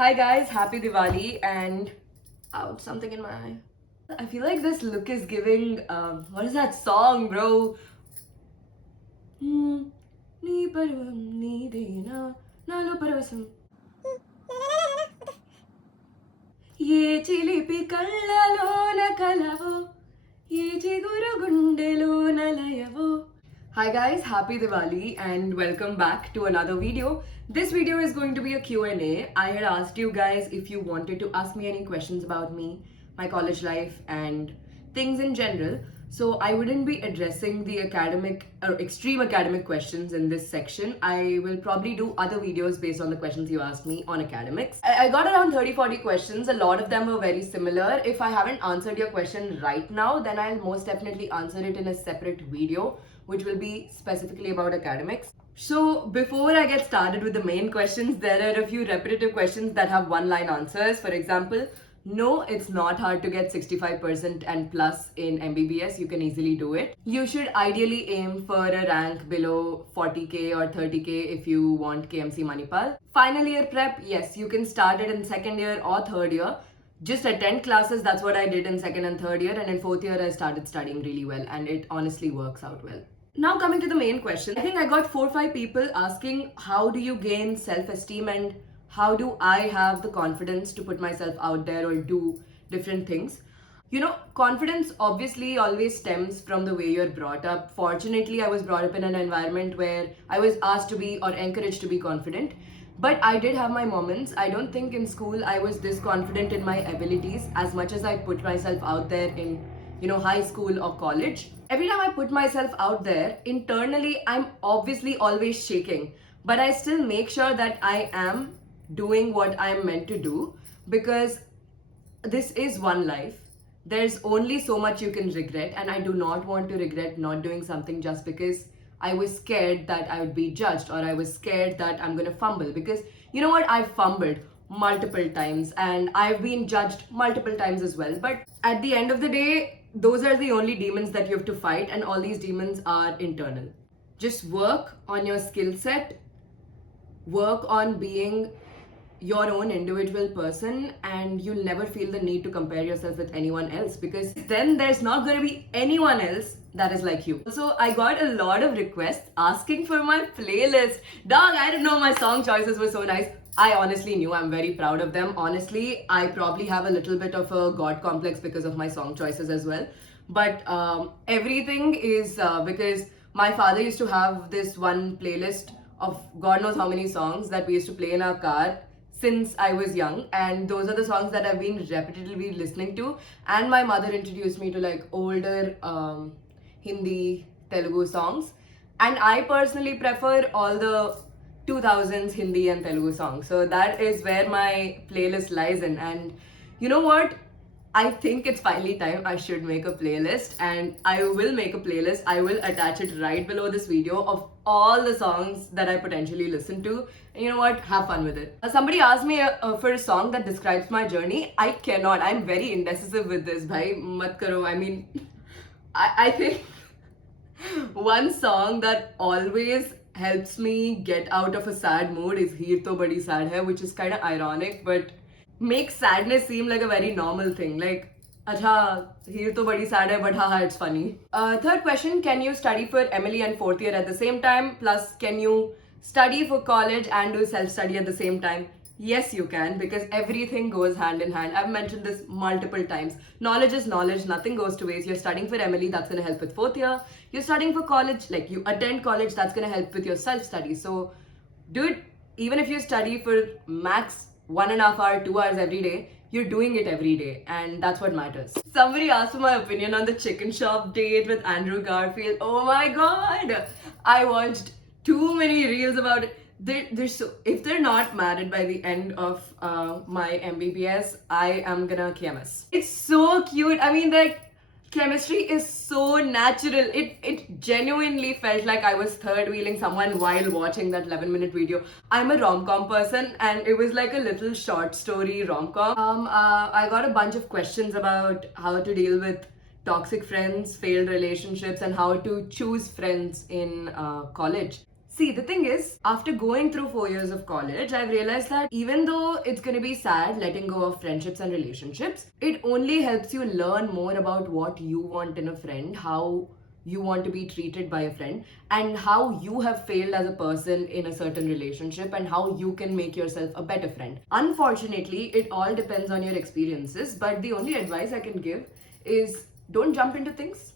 Hi guys, happy Diwali and ouch, something in my eye. I feel like this look is giving, what is that song, bro? Nee parvam nee dena nalo parvasam. ఏ చిలిపి కళ్ళలోన కలవో ఏ చిగురు గుండెలోన లయవో. Hi guys, happy Diwali and welcome back to another video. This video is going to be a Q&A. I had asked you guys if you wanted to ask me any questions about me, my college life and things in general. So I wouldn't be addressing the academic or extreme academic questions in this section. I will probably do other videos based on the questions you asked me on academics. I got around 30-40 questions. A lot of them were very similar. If I haven't answered your question right now, then I'll most definitely answer it in a separate video, which will be specifically about academics. So before I get started with the main questions, there are a few repetitive questions that have one-line answers. For example, no, it's not hard to get 65% and plus in MBBS. You can easily do it. You should ideally aim for a rank below 40k or 30k if you want KMC Manipal. Final year prep, yes, you can start it in second year or third year. Just attend classes. That's what I did in second and third year, and in fourth year I started studying really well, and it honestly works out well. Now coming to the main question, I think I got 4-5 people asking how do you gain self-esteem and how do I have the confidence to put myself out there or do different things. You know, confidence obviously always stems from the way you're brought up. Fortunately, I was brought up in an environment where I was asked to be or encouraged to be confident. But I did have my moments. I don't think in school I was this confident in my abilities as much as I put myself out there in, high school or college. Every time I put myself out there, internally, I'm obviously always shaking. But I still make sure that I am doing what I'm meant to do because this is one life. There's only so much you can regret, and I do not want to regret not doing something just because I was scared that I would be judged or I was scared that I'm gonna fumble. Because you know what? I've fumbled multiple times and I've been judged multiple times as well. But at the end of the day, those are the only demons that you have to fight, and all these demons are internal. Just work on your skill set, work on being your own individual person, and you'll never feel the need to compare yourself with anyone else because then there's not going to be anyone else that is like you. So I got a lot of requests asking for my playlist. Dog, I didn't know my song choices were so nice. I honestly knew. I'm very proud of them. Honestly, I probably have a little bit of a god complex because of my song choices as well. But everything is because my father used to have this one playlist of God knows how many songs that we used to play in our car since I was young, and those are the songs that I've been repetitively listening to. And my mother introduced me to like older Hindi, Telugu songs, and I personally prefer all the 2000s Hindi and Telugu songs. So that is where my playlist lies in. And you know what? I think it's finally time I should make a playlist, and I will make a playlist. I will attach it right below this video of all the songs that I potentially listen to. And you know what? Have fun with it. Somebody asked me for a song that describes my journey. I cannot. I'm very indecisive with this. Bhai, mat karo. I mean, I think one song that always helps me get out of a sad mood is Heer To Badi Sad Hai, which is kind of ironic, but makes sadness seem like a very normal thing. Like, acha, here to badi sad hai, but haha, it's funny. Third question, can you study for MLE and fourth year at the same time? Plus, can you study for college and do self-study at the same time? Yes, you can, because everything goes hand in hand. I've mentioned this multiple times. Knowledge is knowledge, nothing goes to waste. You're studying for MLE, that's going to help with fourth year. You're studying for college, like you attend college, that's going to help with your self-study. So do it. Even if you study for max 1.5 hours, 2 hours every day, you're doing it every day, and that's what matters. Somebody asked for my opinion on the chicken shop date with Andrew Garfield. Oh my god! I watched too many reels about it. They're so, if they're not married by the end of my MBBS, I am gonna KMS. It's so cute. I mean, like, chemistry is so natural. It genuinely felt like I was third wheeling someone while watching that 11-minute video. I'm a rom-com person, and it was like a little short story rom-com. I got a bunch of questions about how to deal with toxic friends, failed relationships, and how to choose friends in college. See, the thing is, after going through 4 years of college, I've realized that even though it's gonna be sad letting go of friendships and relationships, it only helps you learn more about what you want in a friend, how you want to be treated by a friend, and how you have failed as a person in a certain relationship, and how you can make yourself a better friend. Unfortunately, it all depends on your experiences, but the only advice I can give is don't jump into things.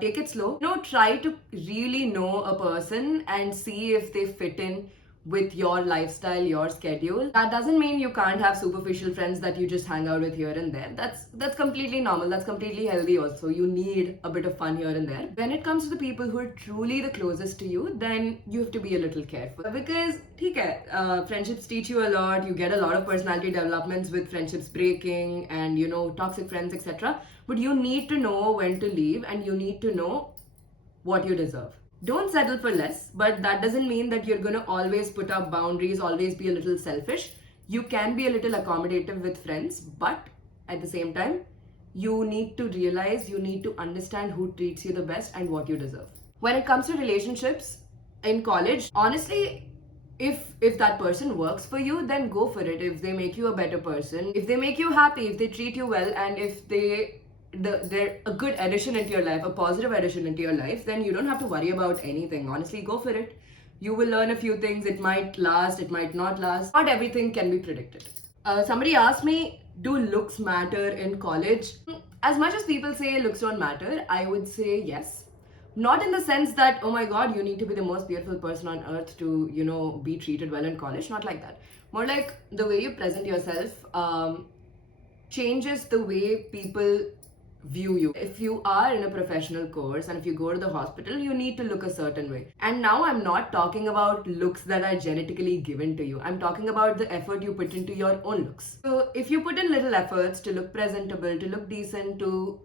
Take it slow. Try to really know a person and see if they fit in with your lifestyle, your schedule. That doesn't mean you can't have superficial friends that you just hang out with here and there. That's completely normal. That's completely healthy also. You need a bit of fun here and there. When it comes to the people who are truly the closest to you, then you have to be a little careful. Because friendships teach you a lot. You get a lot of personality developments with friendships breaking and toxic friends, etc. But you need to know when to leave, and you need to know what you deserve. Don't settle for less, but that doesn't mean that you're gonna always put up boundaries, always be a little selfish. You can be a little accommodative with friends, but at the same time, you need to realize, you need to understand who treats you the best and what you deserve. When it comes to relationships in college, honestly, if that person works for you, then go for it. If they make you a better person, if they make you happy, if they treat you well, and if they're a good addition into your life, a positive addition into your life, then you don't have to worry about anything. Honestly, go for it. You will learn a few things. It might last, it might not last. Not everything can be predicted. Somebody asked me, do looks matter in college? As much as people say looks don't matter, I would say yes. Not in the sense that, oh my god, you need to be the most beautiful person on earth to, be treated well in college. Not like that. More like the way you present yourself changes the way people view you. If you are in a professional course and if you go to the hospital, you need to look a certain way. And now I'm not talking about looks that are genetically given to you. I'm talking about the effort you put into your own looks. So if you put in little efforts to look presentable, to look decent, to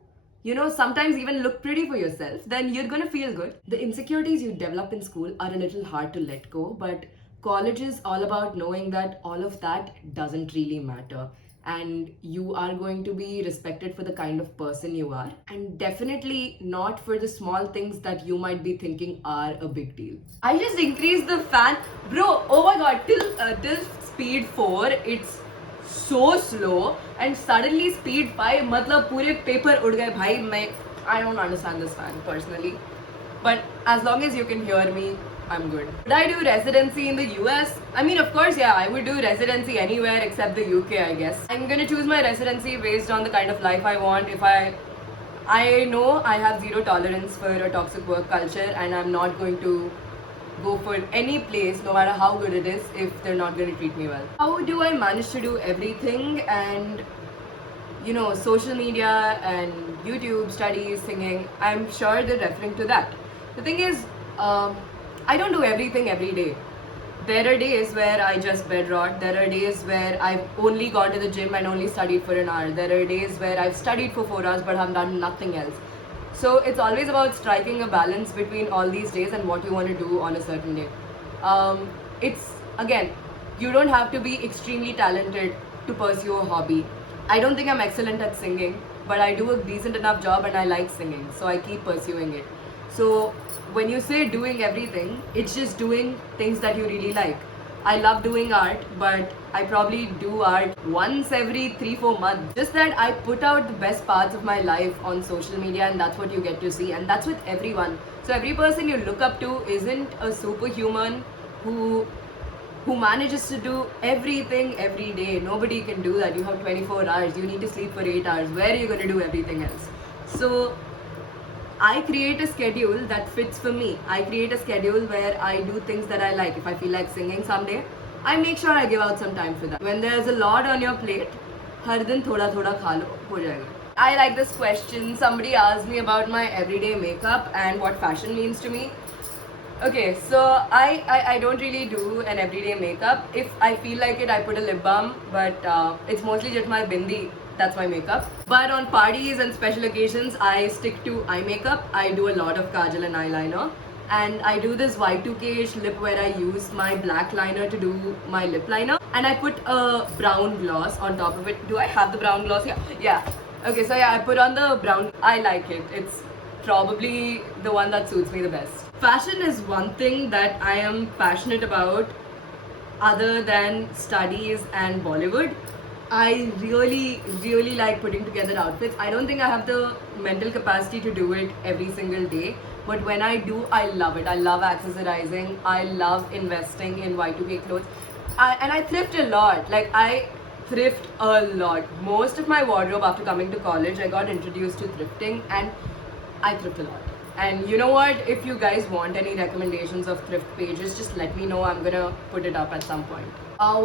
sometimes even look pretty for yourself, then you're gonna feel good. The insecurities you develop in school are a little hard to let go, but college is all about knowing that all of that doesn't really matter. And you are going to be respected for the kind of person you are, and definitely not for the small things that you might be thinking are a big deal. I just increased the fan, bro. Oh my god, till speed 4 it's so slow, and suddenly speed 5 matlab pure paper ud gaye bhai. I don't understand this fan personally, but as long as you can hear me, I'm good. Would I do residency in the US? I mean, of course, yeah, I would do residency anywhere except the UK, I guess. I'm gonna choose my residency based on the kind of life I want. If I know I have zero tolerance for a toxic work culture, and I'm not going to go for any place, no matter how good it is, if they're not going to treat me well. How do I manage to do everything? And social media and YouTube, studies, singing, I'm sure they're referring to that. The thing is, I don't do everything every day. There are days where I just bed rot. There are days where I've only gone to the gym and only studied for an hour. There are days where I've studied for 4 hours but have done nothing else. So it's always about striking a balance between all these days and what you want to do on a certain day. Again, you don't have to be extremely talented to pursue a hobby. I don't think I'm excellent at singing, but I do a decent enough job and I like singing, so I keep pursuing it. So when you say doing everything, it's just doing things that you really like. I love doing art, but I probably do art once every 3-4 months. Just that I put out the best parts of my life on social media, and that's what you get to see, and that's with everyone. So every person you look up to isn't a superhuman who manages to do everything every day. Nobody can do that. You have 24 hours. You need to sleep for 8 hours. Where are you going to do everything else? So I create a schedule that fits for me. I create a schedule where I do things that I like. If I feel like singing someday, I make sure I give out some time for that. When there's a lot on your plate, har din thoda thoda kha lo, ho jayega. I like this question. Somebody asked me about my everyday makeup and what fashion means to me. Okay, so I don't really do an everyday makeup. If I feel like it, I put a lip balm, but it's mostly just my bindi. That's my makeup. But on parties and special occasions, I stick to eye makeup. I do a lot of kajal and eyeliner. And I do this Y2K-ish lip where I use my black liner to do my lip liner. And I put a brown gloss on top of it. Do I have the brown gloss? Yeah. Okay, so yeah, I put on the brown. I like it. It's probably the one that suits me the best. Fashion is one thing that I am passionate about other than studies and Bollywood. I really like putting together outfits. I don't think I have the mental capacity to do it every single day, but when I do, I love it. I love accessorizing. I love investing in Y2K clothes. And I thrift a lot. Like, I thrift a lot. Most of my wardrobe after coming to college, I got introduced to thrifting, and I thrift a lot. And you know what? If you guys want any recommendations of thrift pages, just let me know. I'm gonna put it up at some point.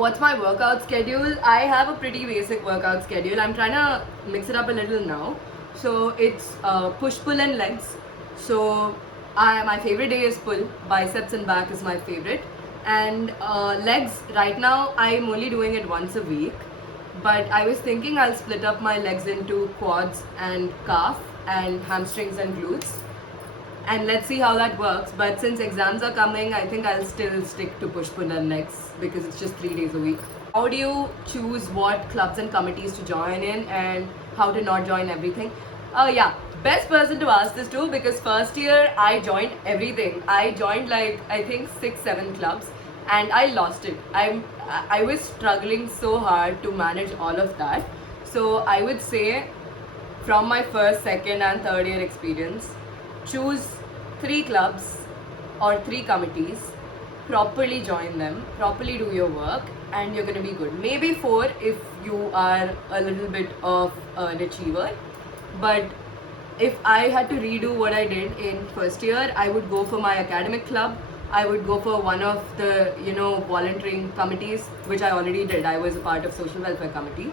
What's my workout schedule? I have a pretty basic workout schedule. I'm trying to mix it up a little now. So it's push, pull, and legs. So my favorite day is pull. Biceps and back is my favorite. And legs, right now, I'm only doing it once a week. But I was thinking I'll split up my legs into quads and calf and hamstrings and glutes. And let's see how that works. But since exams are coming, I think I'll still stick to push, pull, and legs because it's just 3 days a week. How do you choose what clubs and committees to join in and how to not join everything? Yeah, best person to ask this to, because first year I joined everything. I joined like I think 6-7 clubs and I lost it. I was struggling so hard to manage all of that. So I would say from my first, second, and third year experience, choose 3 clubs or 3 committees, properly join them, properly do your work, and you're gonna be good. Maybe 4 if you are a little bit of an achiever. But if I had to redo what I did in first year, I would go for my academic club. I would go for one of the, volunteering committees, which I already did. I was a part of social welfare committee.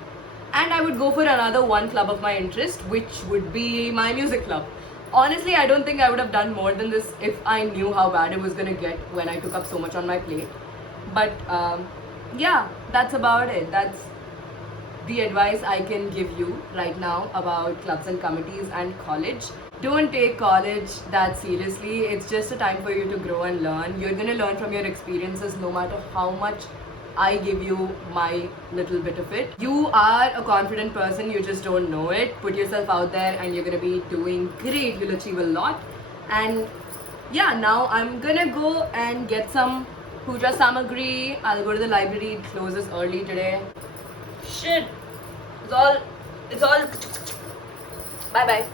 And I would go for another one club of my interest, which would be my music club. Honestly, I don't think I would have done more than this if I knew how bad it was gonna get when I took up so much on my plate. But yeah, that's about it. That's the advice I can give you right now about clubs and committees and college. Don't take college that seriously. It's just a time for you to grow and learn. You're gonna learn from your experiences no matter how much I give you my little bit of it. You are a confident person, you just don't know it. Put yourself out there and you're gonna be doing great. You'll achieve a lot. And yeah, now I'm gonna go and get some puja samagri. I'll go to the library. It closes early today. Shit. It's all bye bye.